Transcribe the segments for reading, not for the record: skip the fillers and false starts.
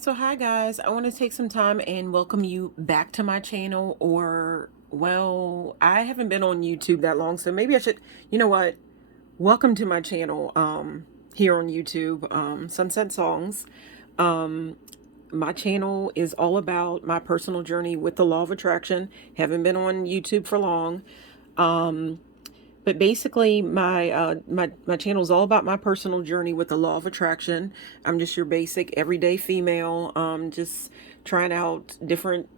So hi guys, I want to take some time and welcome you back to my channel, or well, I haven't been on YouTube that long, so maybe I should, you know what? Welcome to my channel here on YouTube, Sunset Songs. Um my channel is all about my personal journey with the law of attraction. Haven't been on YouTube for long. Um but basically, my channel is all about my personal journey with the law of attraction. I'm just your basic everyday female, just trying out different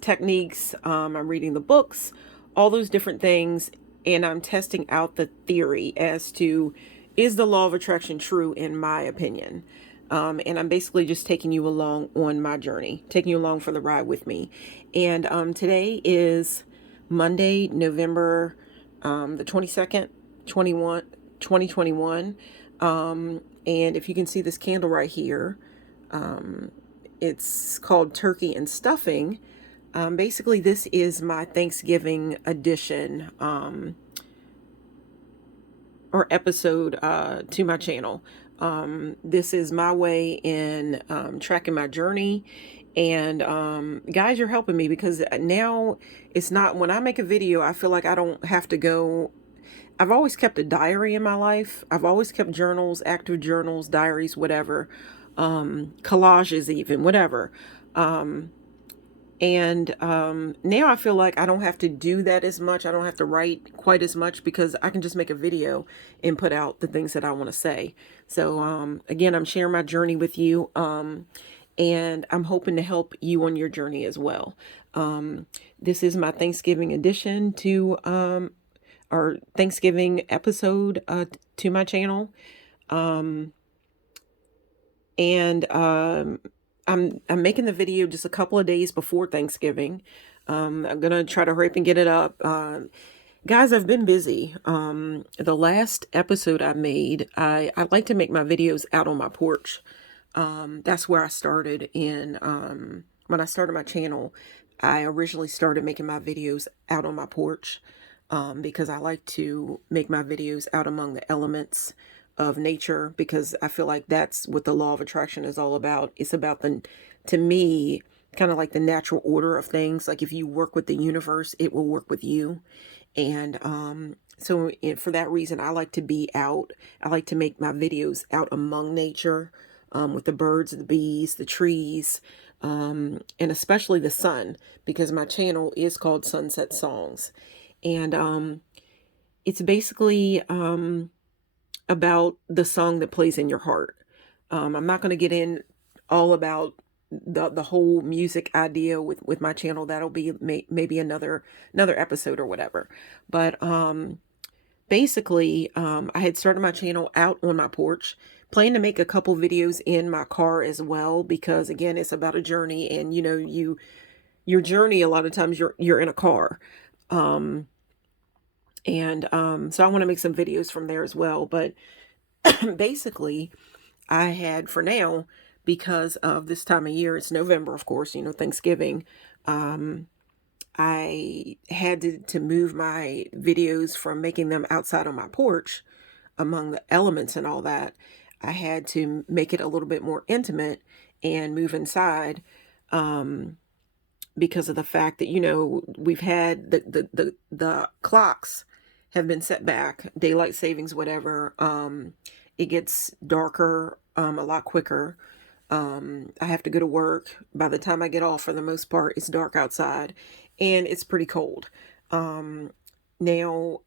techniques. I'm reading the books, all those different things, and I'm testing out the theory as to, is the law of attraction true in my opinion. And I'm basically just taking you along on my journey, taking you along for the ride with me. And today is Monday, November the 22nd, 2021. And if you can see this candle right here, it's called Turkey and Stuffing. Basically, this is my Thanksgiving edition or episode to my channel. This is my way in tracking my journey. And guys, you're helping me because now it's not, when I make a video, I feel like I don't have to go. I've always kept a diary in my life. I've always kept journals, active journals, diaries, whatever, collages, even, whatever. Um, and now I feel like I don't have to do that as much. I don't have to write quite as much because I can just make a video and put out the things that I want to say. So again, I'm sharing my journey with you, and I'm hoping to help you on your journey as well. This is my Thanksgiving edition to our Thanksgiving episode to my channel. Um, and I'm making the video just a couple of days before Thanksgiving. I'm gonna try to hurry up and get it up. Guys, I've been busy. The last episode I made, I like to make my videos out on my porch. That's where I started in, when I started my channel. I originally started making my videos out on my porch, because I like to make my videos out among the elements of nature, because I feel like that's what the law of attraction is all about. It's about to me, kind of like the natural order of things. Like if you work with the universe, it will work with you. And for that reason, I like to be out. I like to make my videos out among nature, with the birds, the bees, the trees, and especially the sun, because my channel is called Sunset Songs. And it's basically about the song that plays in your heart. I'm not going to get in all about the whole music idea with my channel. That'll be maybe another episode or whatever. But basically, I had started my channel out on my porch, plan to make a couple videos in my car as well, because again, it's about a journey, and your journey, a lot of times you're in a car. Um, and so I want to make some videos from there as well. But basically, I had, for now, because of this time of year, it's November, of course, Thanksgiving. Um, I had to move my videos from making them outside on my porch among the elements and all that. I had to make it a little bit more intimate and move inside, um, because of the fact that, we've had the clocks have been set back, daylight savings, whatever. It gets darker a lot quicker. I have to go to work. By the time I get off, for the most part, it's dark outside and it's pretty cold. Um, Now,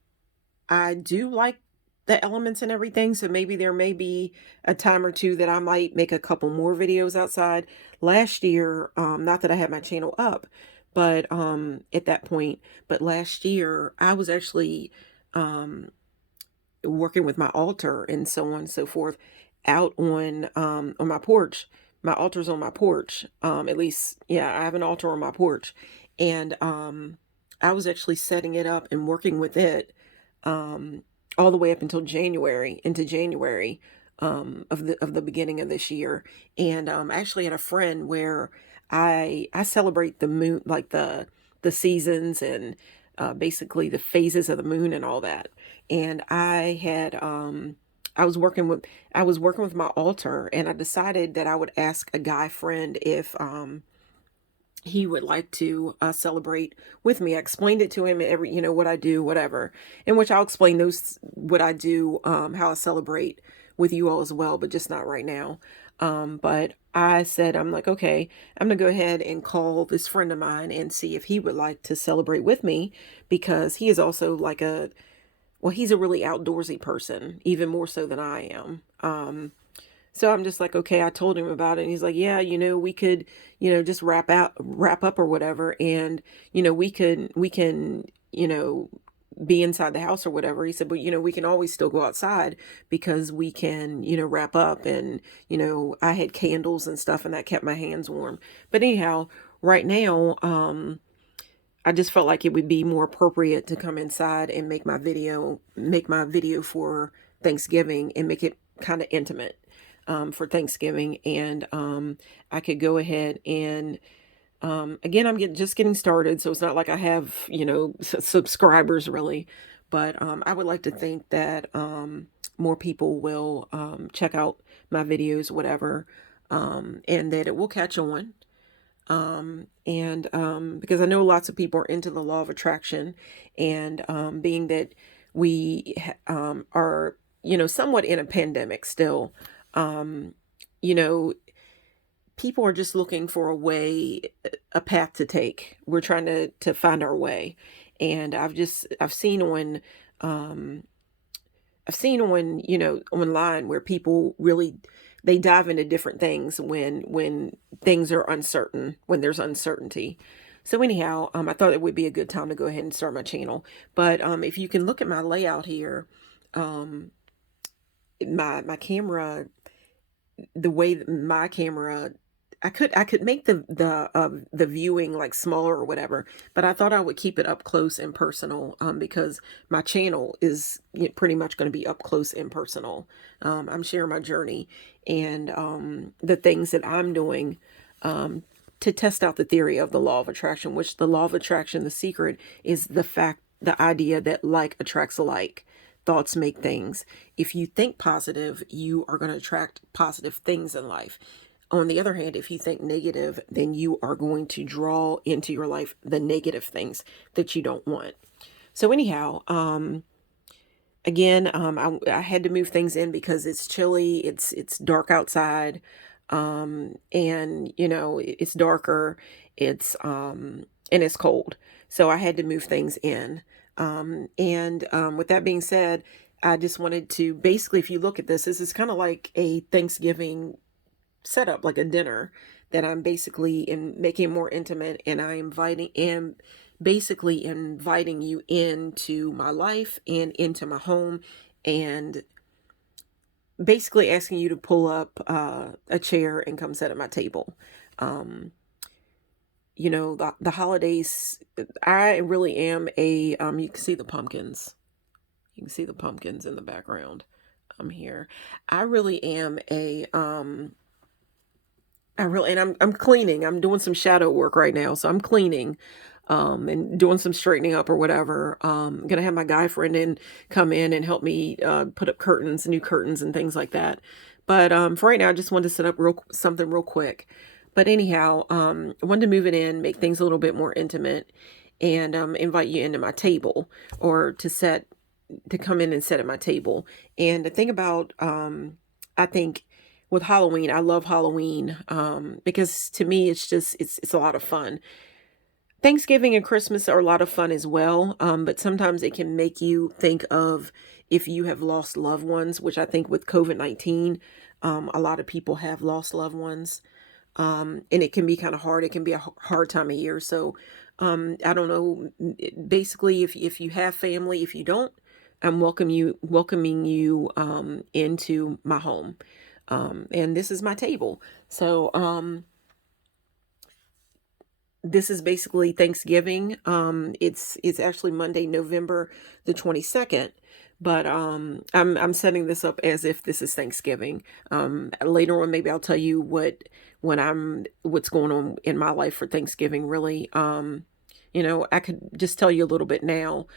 I do like the elements and everything, so maybe there may be a time or two that I might make a couple more videos outside. Last year, not that I had my channel up, but at that point, but last year I was actually um working with my altar and so on and so forth out on my porch. My altar's on my porch. At least, yeah, I have an altar on my porch. And I was actually setting it up and working with it um all the way up until January, into January of the beginning of this year. And I actually had a friend where I celebrate the moon, like the seasons, and basically the phases of the moon and all that. And I had I was working with I was working with my altar, and I decided that I would ask a guy friend if he would like to celebrate with me. I explained it to him, every, what I do, whatever, in which I'll explain those, what I do, how I celebrate with you all as well, but just not right now. But I said, I'm like, okay, I'm gonna go ahead and call this friend of mine and see if he would like to celebrate with me, because he is also like he's a really outdoorsy person, even more so than I am. So I'm just like, okay, I told him about it. And he's like, yeah, we could, just wrap up or whatever. And, we can, be inside the house or whatever. He said, but, we can always still go outside because we can, wrap up. And, I had candles and stuff, and that kept my hands warm. But anyhow, right now, I just felt like it would be more appropriate to come inside and make my video for Thanksgiving, and make it kind of intimate for Thanksgiving. And I could go ahead and again, just getting started, so it's not like I have, subscribers really, but I would like to think that more people will check out my videos, whatever, and that it will catch on. And because I know lots of people are into the law of attraction, and being that are, somewhat in a pandemic still, um, you know, people are just looking for a path to take. We're trying to find our way. And um, I've seen on, online where people really, they dive into different things when things are uncertain, when there's uncertainty. So anyhow, I thought it would be a good time to go ahead and start my channel. But if you can look at my layout here, um, my camera, the way that my camera, I could make the viewing like smaller or whatever, but I thought I would keep it up close and personal, because my channel is pretty much going to be up close and personal. I'm sharing my journey, and the things that I'm doing to test out the theory of the law of attraction, which the law of attraction, the secret is the idea that like attracts like. Thoughts make things. If you think positive, you are going to attract positive things in life. On the other hand, if you think negative, then you are going to draw into your life the negative things that you don't want. So anyhow, again, I had to move things in because it's chilly. It's dark outside, and it's darker. And it's cold. So I had to move things in. And with that being said, I just wanted to basically, if you look at this is kind of like a Thanksgiving setup, like a dinner that I'm basically making more intimate, and am basically inviting you into my life and into my home, and basically asking you to pull up a chair and come sit at my table. Um, the holidays, I really am you can see the pumpkins. You can see the pumpkins in the background. I'm here. I really am and I'm cleaning. I'm doing some shadow work right now. So I'm cleaning, and doing some straightening up or whatever. I'm gonna have my guy friend come in and help me put up new curtains and things like that. But for right now, I just wanted to set up something real quick. But anyhow, I wanted to move it in, make things a little bit more intimate, and invite you into my table, or to come in and sit at my table. And the thing about, I think with Halloween, I love Halloween, because to me, it's a lot of fun. Thanksgiving and Christmas are a lot of fun as well, but sometimes it can make you think of if you have lost loved ones, which I think with COVID-19, a lot of people have lost loved ones, and it can be kind of hard. It can be a hard time of year. So I don't know. Basically, if you have family, if you don't, I'm welcoming you into my home, and this is my table. So this is basically Thanksgiving. It's actually Monday, November the 22nd. But I'm setting this up as if this is Thanksgiving. Later on, maybe I'll tell you what's going on in my life for Thanksgiving. Really, I could just tell you a little bit now.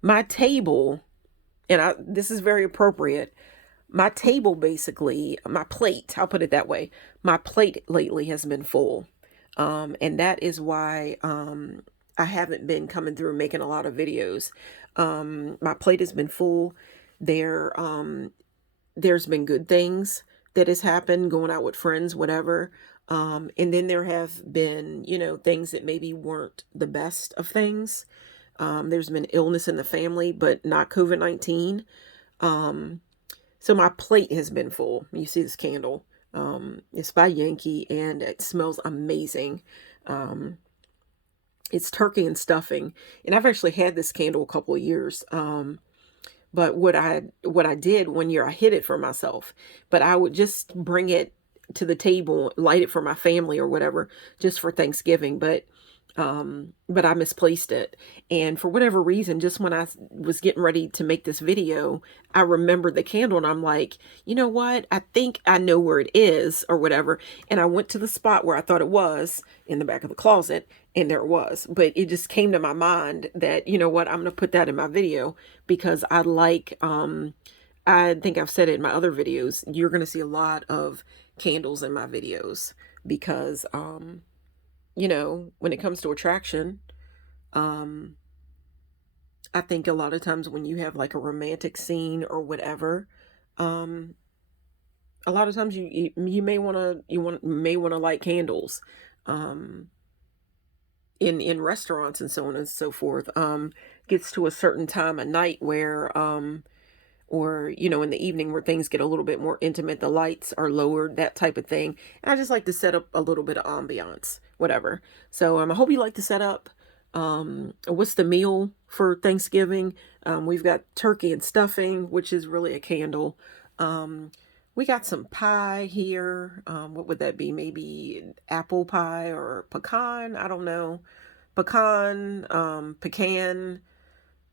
My table and this is very appropriate. My table, basically, my plate, I'll put it that way. My plate lately has been full. And that is why I haven't been coming through and making a lot of videos. My plate has been full. There, there's been good things that has happened, going out with friends, whatever. And then there have been, things that maybe weren't the best of things. There's been illness in the family, but not COVID-19. Um, so my plate has been full. You see this candle. It's by Yankee and it smells amazing. Um, it's turkey and stuffing. And I've actually had this candle a couple of years. But what I did one year, I hid it for myself, but I would just bring it to the table, light it for my family or whatever, just for Thanksgiving. But I misplaced it. And for whatever reason, just when I was getting ready to make this video, I remembered the candle and I'm like, you know what? I think I know where it is or whatever. And I went to the spot where I thought it was in the back of the closet and there it was. But it just came to my mind that, you know what? I'm going to put that in my video because I think I've said it in my other videos. You're going to see a lot of candles in my videos because, when it comes to attraction, um, I think a lot of times when you have like a romantic scene or whatever, um, a lot of times you may want to light candles, um, in restaurants and so on and so forth. Gets to a certain time of night where, or in the evening where things get a little bit more intimate, the lights are lowered, that type of thing. And I just like to set up a little bit of ambiance, whatever. So I hope you like the setup. What's the meal for Thanksgiving? We've got turkey and stuffing, which is really a candle. We got some pie here. What would that be? Maybe apple pie or pecan? I don't know. Pecan.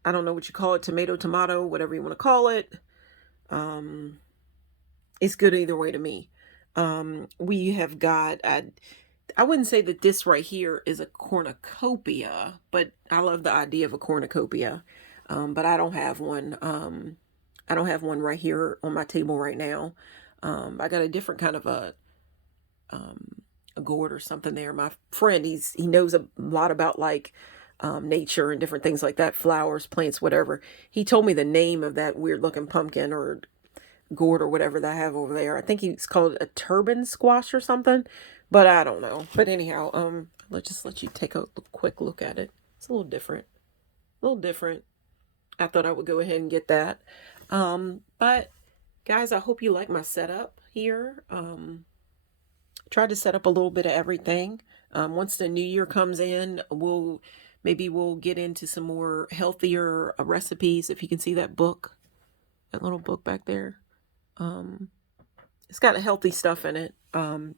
I don't know what you call it, tomato, whatever you want to call it. Um, it's good either way to me. We have got, I wouldn't say that this right here is a cornucopia, but I love the idea of a cornucopia. But I don't have one. I don't have one right here on my table right now. I got a different kind of a gourd or something there. My friend, he knows a lot about like nature and different things like that, flowers, plants, whatever. He told me the name of that weird looking pumpkin or gourd or whatever that I have over there. I think he's called a turban squash or something, but I don't know. But anyhow, let's just let you take a quick look at it. It's a little different, a little different. I thought I would go ahead and get that. But guys, I hope you like my setup here. Tried to set up a little bit of everything. Once the new year comes in, maybe we'll get into some more healthier recipes. If you can see that book, that little book back there. It's got healthy stuff in it.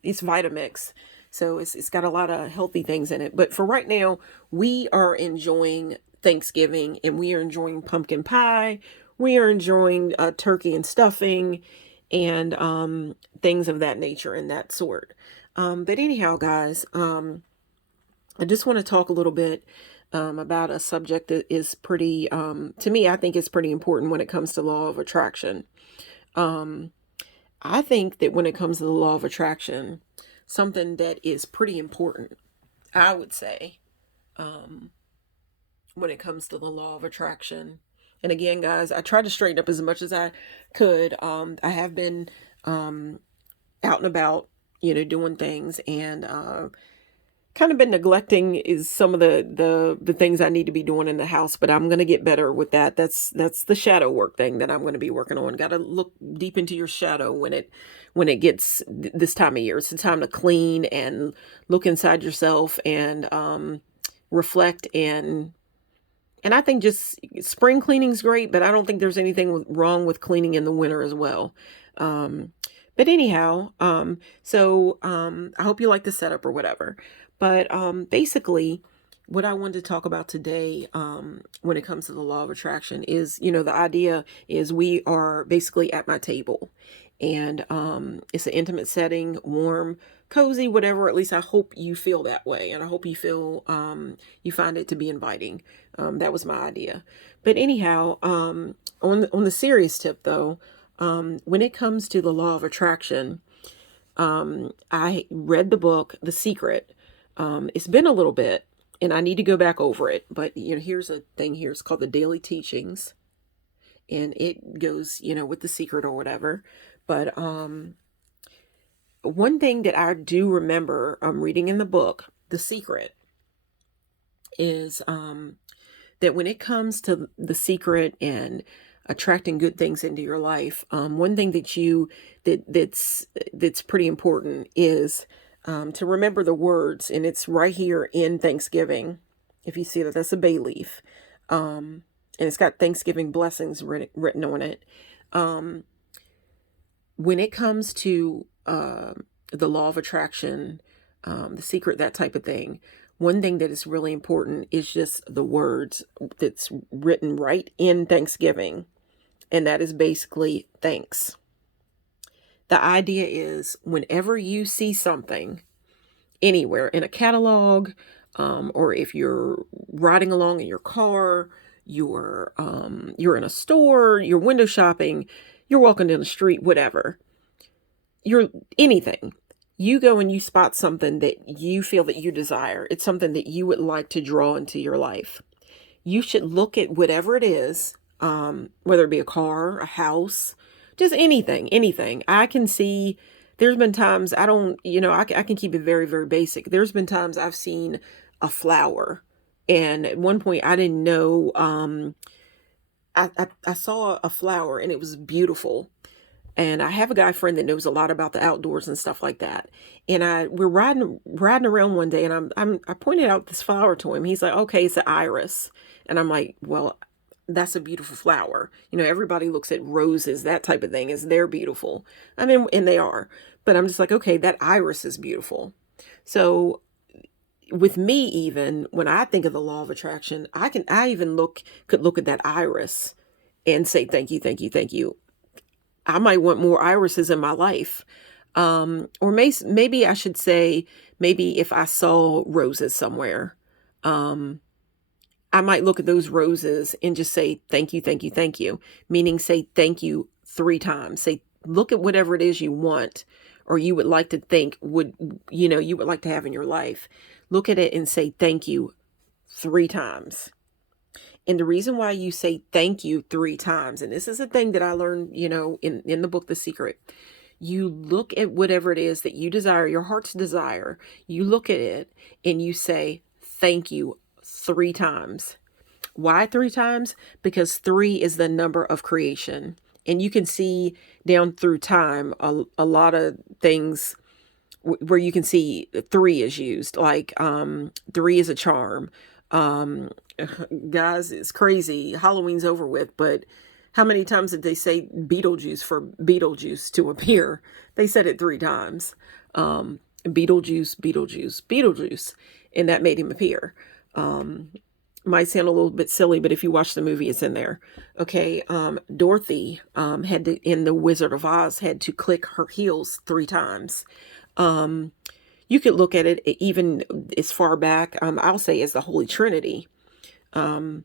It's Vitamix. So it's got a lot of healthy things in it. But for right now, we are enjoying Thanksgiving and we are enjoying pumpkin pie. We are enjoying turkey and stuffing and things of that nature and that sort. But anyhow, guys, I just want to talk a little bit about a subject that is pretty, to me, I think it's pretty important when it comes to law of attraction. Um, I think that when it comes to the law of attraction, something that is pretty important, I would say, um, when it comes to the law of attraction. And again, guys, I tried to straighten up as much as I could. I have been out and about, doing things and kind of been neglecting is some of the things I need to be doing in the house, but I'm going to get better with that. That's the shadow work thing that I'm going to be working on. Got to look deep into your shadow when it gets this time of year. It's the time to clean and look inside yourself and reflect and I think just spring cleaning's great, but I don't think there's anything wrong with cleaning in the winter as well. Um, but anyhow, I hope you like the setup or whatever. But basically, what I wanted to talk about today, when it comes to the law of attraction, is the idea is we are basically at my table, and it's an intimate setting, warm, cozy, whatever. At least I hope you feel that way, and I hope you feel you find it to be inviting. That was my idea. But anyhow, On the serious tip though, when it comes to the law of attraction, I read the book The Secret. It's been a little bit, and I need to go back over it. But here's a thing here. It's called the Daily Teachings, and it goes, with The Secret or whatever. But one thing that I do remember reading in the book, The Secret, is that when it comes to the secret and attracting good things into your life, one thing that's pretty important is to remember the words, and it's right here in Thanksgiving. If you see that, that's a bay leaf, and it's got Thanksgiving blessings written on it. When it comes to the law of attraction, the secret, that type of thing, one thing that is really important is just the words that's written right in Thanksgiving, and that is basically thanks. The idea is whenever you see something anywhere in a catalog, or if you're riding along in your car, you're in a store, you're window shopping, you're walking down the street, whatever, you're anything. You go and you spot something that you feel that you desire. It's something that you would like to draw into your life. You should look at whatever it is, whether it be a car, a house, just anything. I can see, there's been times I don't, I can keep it very, very basic. There's been times I've seen a flower, and at one point I didn't know, I saw a flower and it was beautiful. And I have a guy friend that knows a lot about the outdoors and stuff like that. And we're riding around one day, and I pointed out this flower to him. He's like, "Okay, it's an iris." And I'm like, "Well, that's a beautiful flower. Everybody looks at roses, that type of thing, as they're beautiful. I mean, and they are. But I'm just like, okay, that iris is beautiful." So with me, even when I think of the law of attraction, I even could look at that iris and say, "Thank you, thank you, thank you." I might want more irises in my life. Or maybe I should say, maybe if I saw roses somewhere, um, I might look at those roses and just say, "Thank you, thank you, thank you." Meaning say thank you 3 times. Say, look at whatever it is you want, or you would like to think you would like to have in your life. Look at it and say thank you 3 times. And the reason why you say thank you 3 times, and this is a thing that I learned, in the book, The Secret, you look at whatever it is that you desire, your heart's desire, you look at it and you say thank you 3 times. Why 3 times? Because 3 is the number of creation. And you can see down through time a lot of things where you can see 3 is used, like 3 is a charm. Um, Guys, it's crazy. Halloween's over with, but how many times did they say Beetlejuice for Beetlejuice to appear? They said it 3 times. Beetlejuice, Beetlejuice, Beetlejuice, and that made him appear. Um, might sound a little bit silly, but if you watch the movie, it's in there. Okay, Dorothy had to, in The Wizard of Oz, had to click her heels 3 times. Um, you could look at it even as far back, I'll say, as the Holy Trinity. Um,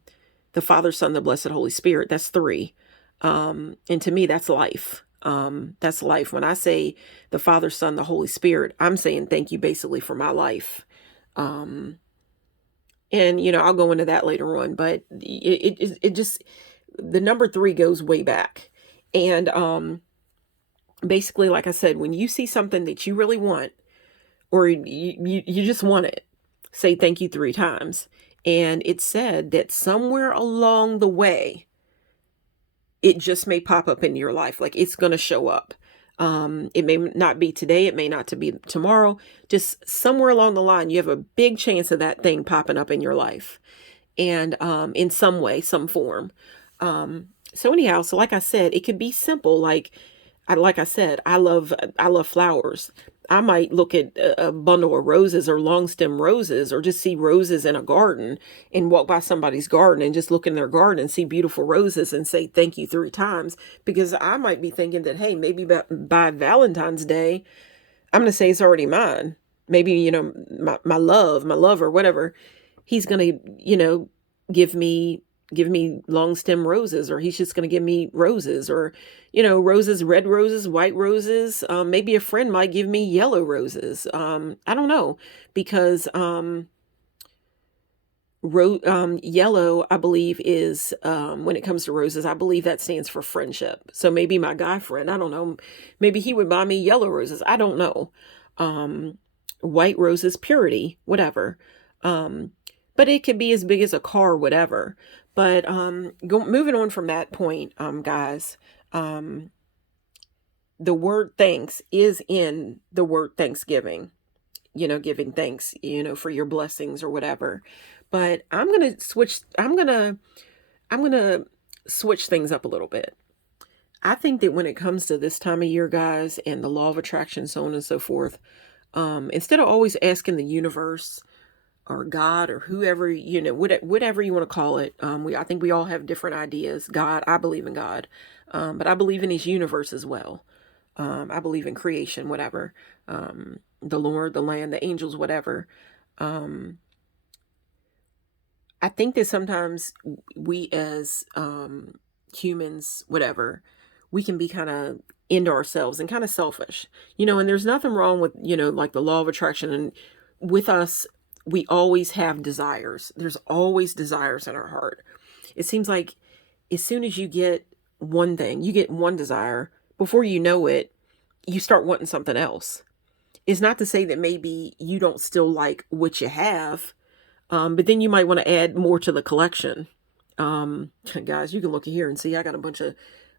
the Father, Son, the Blessed Holy Spirit, that's 3. And to me, that's life. That's life. When I say the Father, Son, the Holy Spirit, I'm saying thank you basically for my life. Um, and I'll go into that later on, but it just, the number 3 goes way back. And basically, like I said, when you see something that you really want, or you just want it, say thank you 3 times. And it's said that somewhere along the way, it just may pop up in your life. Like, it's going to show up. It may not be today. It may not to be tomorrow. Just somewhere along the line, you have a big chance of that thing popping up in your life. And in some way, some form. So anyhow, so like I said, it could be simple. Like I said, I love flowers. I might look at a bundle of roses or long stem roses, or just see roses in a garden and walk by somebody's garden and just look in their garden and see beautiful roses and say thank you 3 times, because I might be thinking that, hey, maybe by Valentine's Day, I'm going to say it's already mine. Maybe, my love, my lover, whatever, he's going to, give me give me long stem roses, or he's just going to give me roses, or, roses, red roses, white roses. Maybe a friend might give me yellow roses. I don't know, because yellow, I believe, is, when it comes to roses, I believe that stands for friendship. So maybe my guy friend, I don't know, maybe he would buy me yellow roses. I don't know. Um, White roses, purity, whatever. But it could be as big as a car, whatever. But moving on from that point, guys, um, the word thanks is in the word Thanksgiving, giving thanks, for your blessings or whatever. But I'm gonna switch things up a little bit. I think that when it comes to this time of year, guys, and the law of attraction, so on and so forth, instead of always asking the universe or God or whoever, whatever you want to call it, I think we all have different ideas. God, I believe in God, but I believe in His universe as well. I believe in creation, whatever, the Lord, the land, the angels, whatever. Um, I think that sometimes we as humans, whatever, we can be kind of into ourselves and kind of selfish, and there's nothing wrong with, like the law of attraction. And with us, we always have desires. There's always desires in our heart. It seems like as soon as you get one thing, you get one desire, before you know it, you start wanting something else. It's not to say that maybe you don't still like what you have, but then you might want to add more to the collection. Guys, you can look here and see I got a bunch of,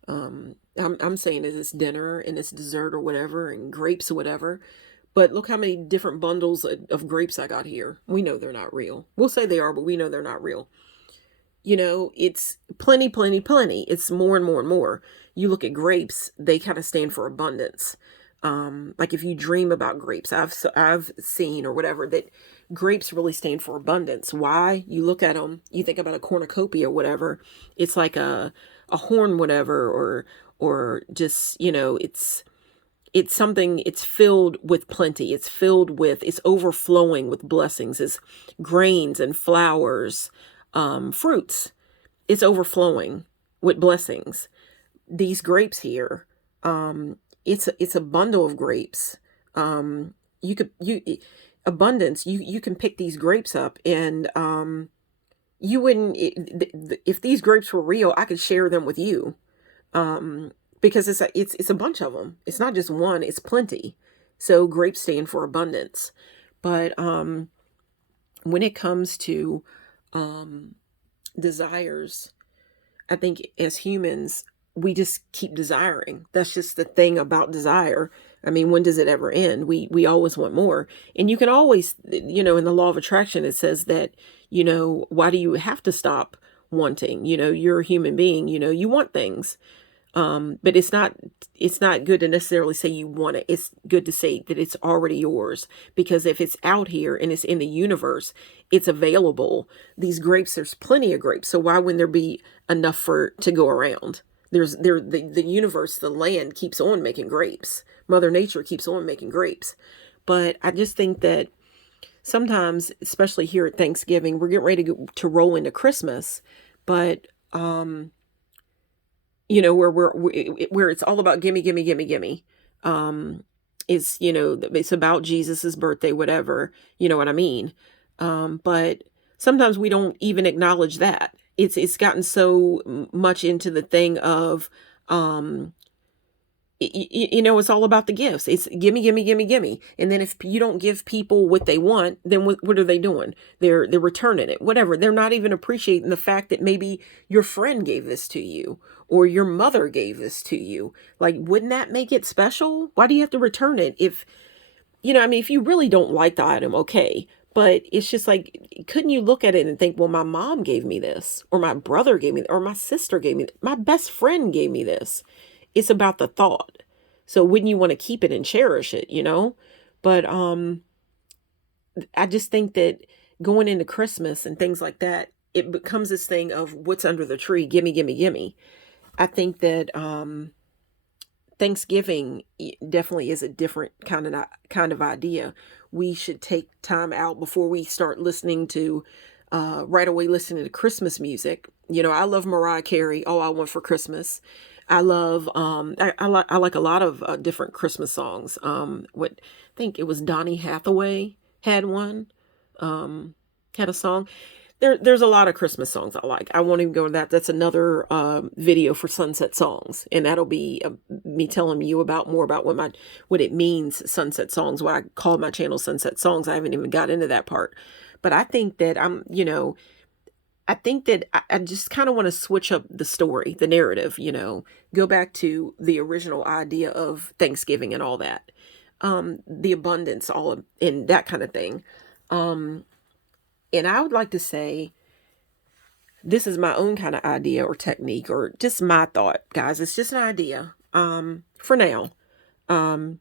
I'm saying it's dinner and it's dessert or whatever, and grapes or whatever. But look how many different bundles of grapes I got here. We know they're not real. We'll say they are, but we know they're not real. It's plenty, plenty, plenty. It's more and more and more. You look at grapes, they kind of stand for abundance. Like if you dream about grapes, I've seen or whatever that grapes really stand for abundance. Why? You look at them, you think about a cornucopia or whatever. It's like a horn, whatever, or just, it's something, it's filled with plenty. It's overflowing with blessings. It's grains and flowers, fruits. It's overflowing with blessings. These grapes here, it's a bundle of grapes. You could, abundance, you can pick these grapes up, and, you wouldn't, if these grapes were real, I could share them with you. Because it's a bunch of them. It's not just one, it's plenty. So grapes stand for abundance. But when it comes to desires, I think as humans, we just keep desiring. That's just the thing about desire. I mean, when does it ever end? We always want more. And you can always, in the law of attraction, it says that, why do you have to stop wanting? You're a human being, you want things. But it's not good to necessarily say you want it. It's good to say that it's already yours, because if it's out here and it's in the universe, it's available. These grapes, there's plenty of grapes. So why wouldn't there be enough to go around? The universe, the land keeps on making grapes. Mother Nature keeps on making grapes. But I just think that sometimes, especially here at Thanksgiving, we're getting ready to roll into Christmas, but, where it's all about gimme, gimme, gimme, gimme. It's about Jesus's birthday, whatever, you know what I mean? But sometimes we don't even acknowledge that. It's gotten so much into the thing of, it's all about the gifts. It's gimme, gimme, gimme, gimme. And then if you don't give people what they want, then what are they doing? They're returning it, whatever. They're not even appreciating the fact that maybe your friend gave this to you, or your mother gave this to you. Like, wouldn't that make it special? Why do you have to return it? If you really don't like the item, okay. But it's just like, couldn't you look at it and think, well, my mom gave me this, or my brother gave me, or my sister gave me, my best friend gave me this. It's about the thought. So wouldn't you want to keep it and cherish it, But I just think that going into Christmas and things like that, it becomes this thing of what's under the tree, gimme, gimme, gimme. I think that Thanksgiving definitely is a different kind of idea. We should take time out before we start listening to right away listening to Christmas music. You know, I love Mariah Carey, All I Want for Christmas. I love I like a lot of different Christmas songs. What I think it was Donny Hathaway had one. Um had a song. There's a lot of Christmas songs I like. I won't even go into that. That's another video for Sunset Songs, and that'll be me telling you about more about what it means, Sunset Songs, what I call my channel Sunset Songs. I haven't even got into that part. But I think that I think that I just kind of want to switch up the story, the narrative, go back to the original idea of Thanksgiving and all that. The abundance, and that kind of thing. Um, and I would like to say this is my own kind of idea or technique or just my thought, guys. It's just an idea. For now. Um,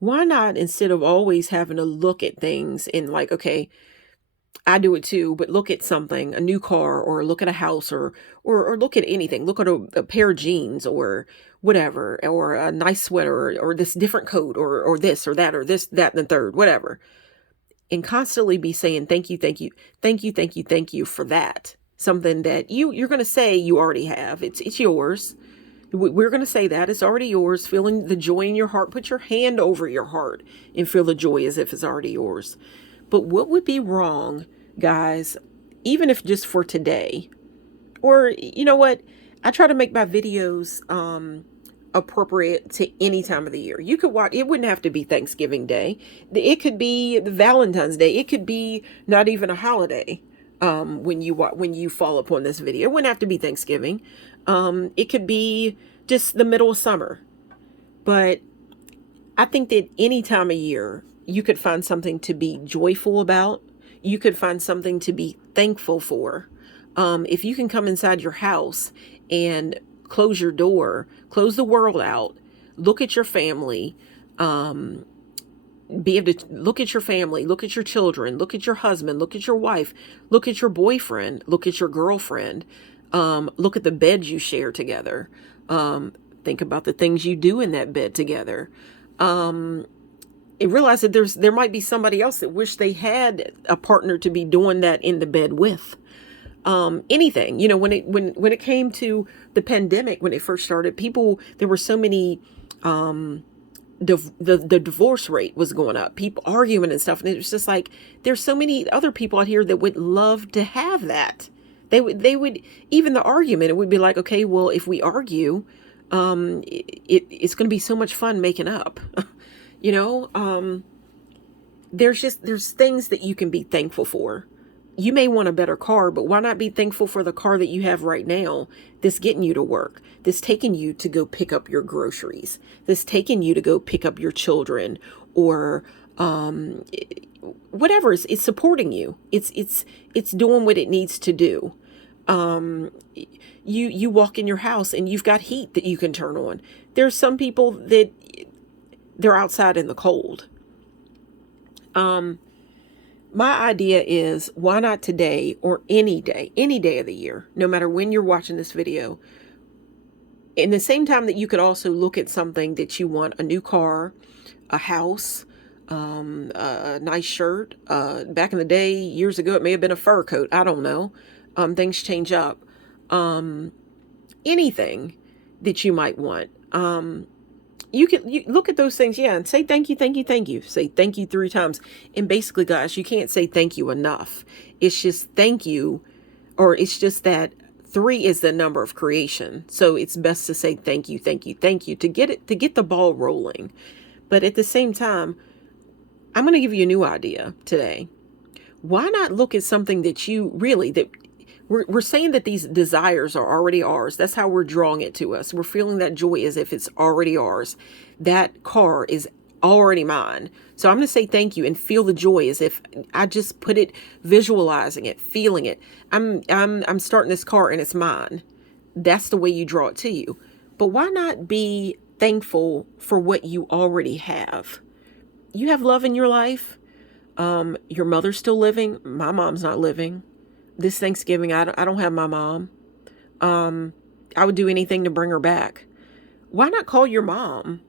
why not, instead of always having to look at things and like, okay, I do it too, but look at something, a new car, or look at a house, or look at anything. Look at a pair of jeans, or whatever, or a nice sweater, or this different coat, or this or that, or this, that, and the third, whatever. And constantly be saying thank you, thank you, thank you, thank you, thank you for that. Something that you're going to say you already have. It's yours. We're going to say that it's already yours. Feeling the joy in your heart. Put your hand over your heart and feel the joy as if it's already yours. But what would be wrong, guys, even if just for today, or you know what? I try to make my videos appropriate to any time of the year. You could watch, it wouldn't have to be Thanksgiving Day. It could be the Valentine's Day. It could be not even a holiday. When you fall upon this video, it wouldn't have to be Thanksgiving. It could be just the middle of summer. But I think that any time of year, you could find something to be joyful about. You could find something to be thankful for. If you can come inside your house and close your door, close the world out, look at your family, be able to look at your family, look at your children, look at your husband, look at your wife, look at your boyfriend, look at your girlfriend, look at the bed you share together. Think about the things you do in that bed together. And realize that there might be somebody else that wish they had a partner to be doing that in the bed with. Anything, when it came to the pandemic, when it first started, there were so many, the divorce rate was going up, people arguing and stuff. And it was just like, there's so many other people out here that would love to have that. They would, even the argument, it would be like, okay, well, if we argue, it's going to be so much fun making up, there's things that you can be thankful for. You may want a better car, but why not be thankful for the car that you have right now that's getting you to work, that's taking you to go pick up your groceries, that's taking you to go pick up your children, or whatever. It's supporting you. It's doing what it needs to do. You walk in your house and you've got heat that you can turn on. There's some people that they're outside in the cold. My idea is, why not today or any day of the year, no matter when you're watching this video, in the same time that you could also look at something that you want, a new car, a house, a nice shirt. Back in the day, years ago, it may have been a fur coat. I don't know. Things change up. Anything that you might want. You look at those things, and say thank you, thank you, thank you. Say thank you 3 times. And basically, guys, you can't say thank you enough. It's just thank you, or it's just that 3 is the number of creation. So it's best to say thank you, thank you, thank you to get the ball rolling. But at the same time, I'm going to give you a new idea today. Why not look at something that we're saying that these desires are already ours. That's how we're drawing it to us. We're feeling that joy as if it's already ours. That car is already mine. So I'm going to say thank you and feel the joy as if I just put it, visualizing it, feeling it. I'm starting this car and it's mine. That's the way you draw it to you. But why not be thankful for what you already have? You have love in your life. Your mother's still living. My mom's not living. This Thanksgiving, I don't have my mom. I would do anything to bring her back. Why not call your mom?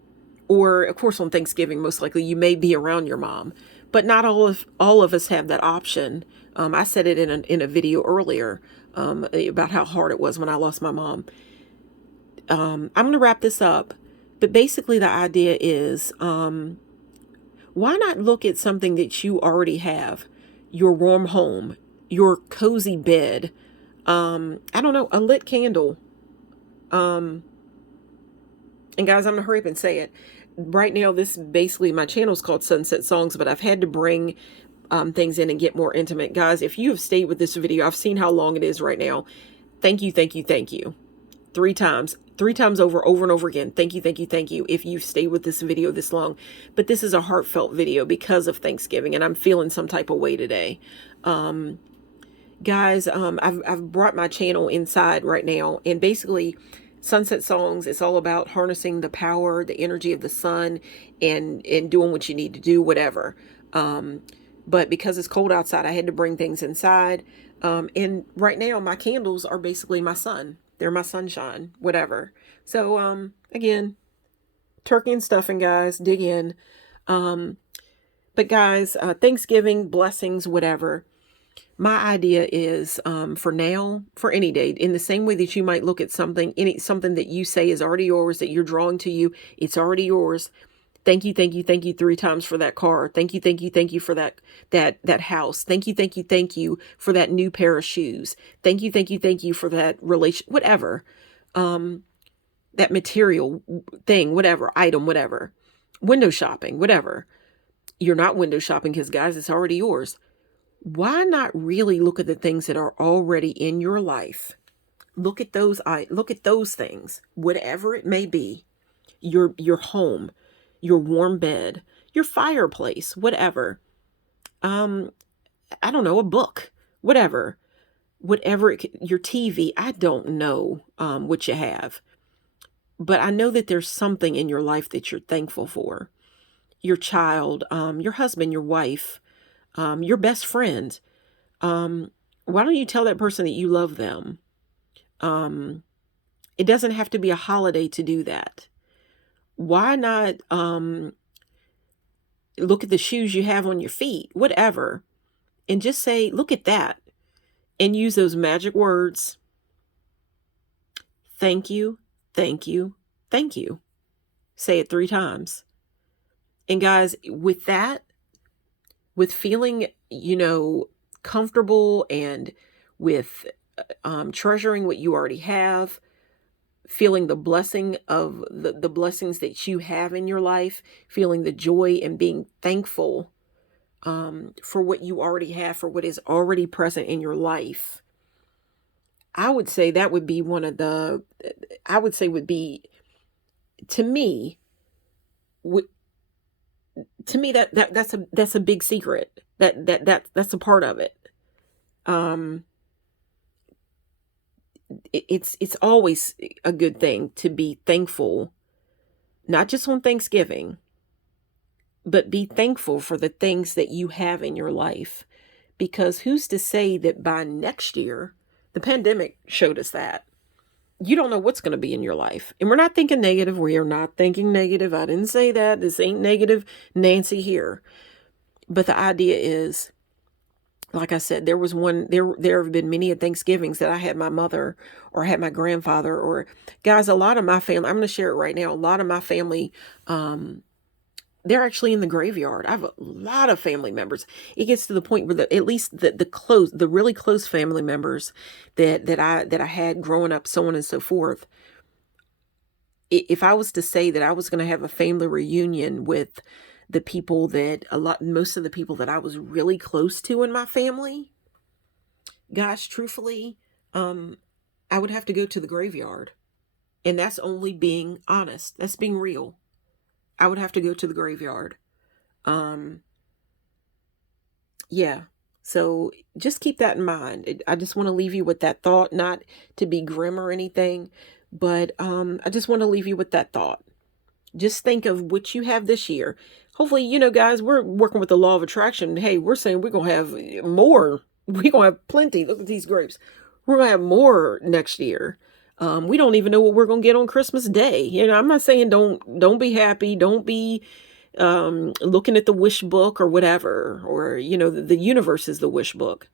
Or, of course, on Thanksgiving, most likely you may be around your mom, but not all of us have that option I said it in a video earlier, about how hard it was when I lost my mom. I'm going to wrap this up, but basically the idea is, why not look at something that you already have? Your warm home, your cozy bed, I don't know, a lit candle. Um, and guys, I'm gonna hurry up and say it. Right now, this basically, my channel is called Sunset Songs, but I've had to bring things in and get more intimate. Guys, if you have stayed with this video, I've seen how long it is right now. Thank you, thank you, thank you. 3 times over and over again. Thank you, thank you, thank you if you've stayed with this video this long. But this is a heartfelt video because of Thanksgiving, and I'm feeling some type of way today. Guys, I've brought my channel inside right now, and basically Sunset Songs, it's all about harnessing the power, the energy of the sun, and doing what you need to do, whatever. But because it's cold outside, I had to bring things inside. And right now my candles are basically my sun. They're my sunshine, whatever. So, again, turkey and stuffing, guys, dig in. But guys, Thanksgiving, blessings, whatever. My idea is, for now, for any day, in the same way that you might look at something, something that you say is already yours, that you're drawing to you, it's already yours. Thank you, thank you, thank you 3 times for that car. Thank you, thank you, thank you for that house. Thank you, thank you, thank you for that new pair of shoes. Thank you, thank you, thank you for that relation, whatever. That material thing, whatever, item, whatever. Window shopping, whatever. You're not window shopping because, guys, it's already yours. Why not really look at the things that are already in your life? Look at those things, whatever it may be. Your home, your warm bed, your fireplace, whatever. I don't know, a book, whatever. Your TV, I don't know what you have. But I know that there's something in your life that you're thankful for. Your child, your husband, your wife, your best friend. Why don't you tell that person that you love them? It doesn't have to be a holiday to do that. Why not look at the shoes you have on your feet, whatever, and just say, look at that, and use those magic words. Thank you, thank you, thank you. Say it 3 times. And guys, with that, with feeling, comfortable, and with treasuring what you already have, feeling the blessing of the blessings that you have in your life, feeling the joy and being thankful for what you already have, for what is already present in your life. I would say that would be to me, that's a big secret. That's a part of it. It's always a good thing to be thankful, not just on Thanksgiving, but be thankful for the things that you have in your life. Because who's to say that by next year, the pandemic showed us that you don't know what's going to be in your life. And we're not thinking negative. We are not thinking negative. I didn't say that. This ain't negative Nancy here. But the idea is, like I said, there have been many Thanksgivings that I had my mother or had my grandfather, or guys, a lot of my family, I'm going to share it right now. A lot of my family, they're actually in the graveyard. I have a lot of family members. It gets to the point where at least the really close family members that I had growing up, so on and so forth. If I was to say that I was going to have a family reunion with the people most of the people that I was really close to in my family, gosh, truthfully, I would have to go to the graveyard. And that's only being honest. That's being real. I would have to go to the graveyard. Yeah. So just keep that in mind. I just want to leave you with that thought, not to be grim or anything, but I just want to leave you with that thought. Just think of what you have this year. Hopefully, guys, we're working with the law of attraction. Hey, we're saying we're going to have more. We're going to have plenty. Look at these grapes. We're going to have more next year. We don't even know what we're going to get on Christmas Day. I'm not saying don't be happy. Don't be looking at the wish book or whatever, or, the universe is the wish book.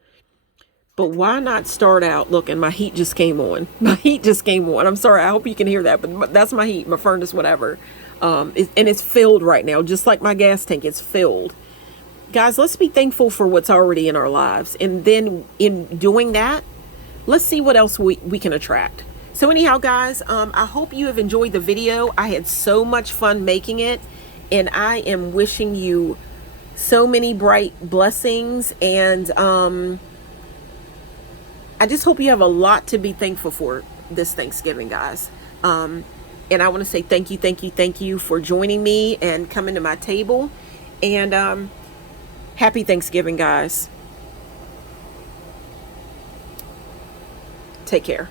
But why not start out? Look, and my heat just came on. My heat just came on. I'm sorry. I hope you can hear that, but that's my heat, my furnace, whatever. And it's filled right now, just like my gas tank. It's filled. Guys, let's be thankful for what's already in our lives. And then in doing that, let's see what else we can attract. So anyhow, guys, I hope you have enjoyed the video. I had so much fun making it. And I am wishing you so many bright blessings. And I just hope you have a lot to be thankful for this Thanksgiving, guys. And I want to say thank you, thank you, thank you for joining me and coming to my table. And happy Thanksgiving, guys. Take care.